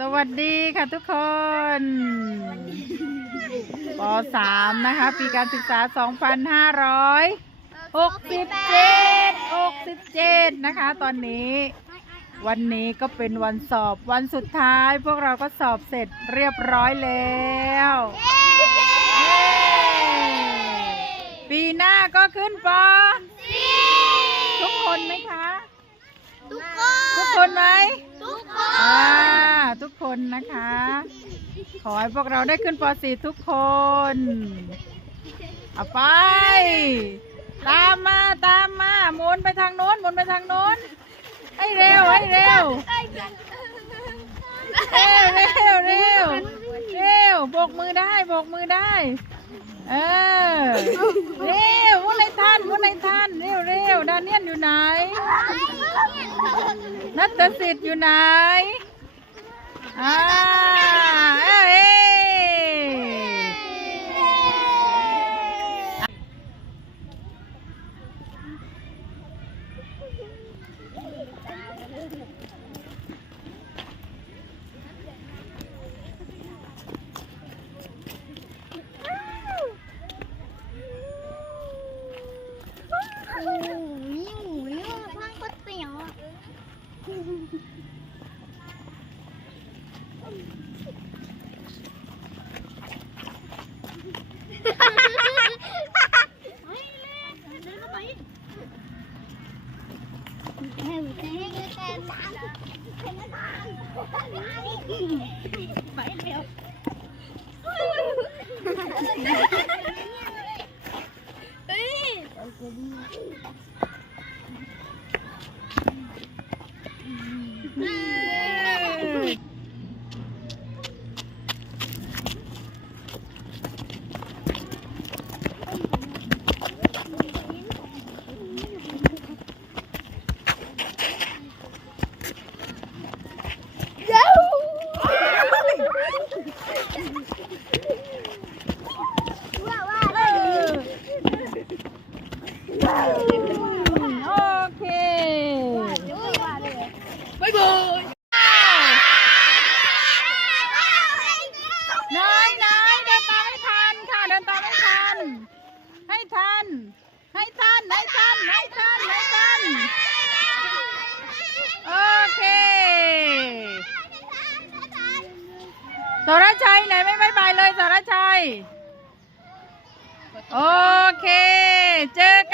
สวัสดีค่ะทุกคนป .3 นะคะ ปีการศึกษา 2567 67 นะคะ ตอนนี้ วันนี้ก็เป็นวันสอบวันสุดท้าย พวกเราก็สอบเสร็จเรียบร้อยแล้วเย้ปีหน้าก็ขึ้นปทุกคนไหมคะ ทุกคทุกคนไหมทุกคอ่าทุก คนนะคะ ขอให้พวกเราได้ขึ้นป .4 ทุกคน เอาไป ตามมาตามมาหมุนไปทางโน้นหมุนไปทางโน้น ให้เร็วให้เร็ว เร็วเร็วเร็วเร็วโบกมือได้โบกมือได้ เออ เร็วมุนในท่านมุนในท่านเร็วเร็วดานเนียนอยู่ไหนนัตสิทธิ์อยู่ไหน 아, 에이. 우유 우유 한 것도요. อ่าเอ้ยโอเค น้อยน้อยเดินตามไม่ทันค่ะ เดินตามไม่ทัน ให้ทัน ให้ทัน ให้ทัน ให้ทัน ให้ทัน โอเคสรชัยไหนไม่บายบายเลยสรชัย โอเค เจอกัน